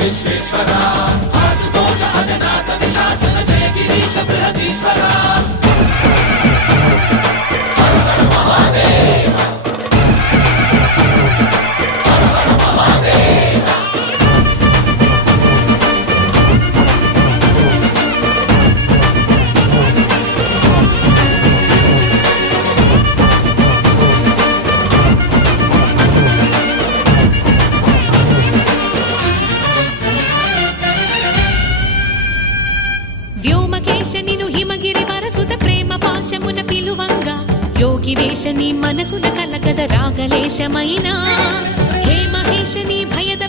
విశ్వేశ్వరా ఆశుతోష అజనాస విశాసన జయ గిరీశ బృహదీశ్వరా వ్యోమకేశనిను హిమగిరి వరసుత ప్రేమ పాశమున పిలువంగా యోగి వేషని మనసున కలకద రాగలేశమైనా హే మహేశని భయద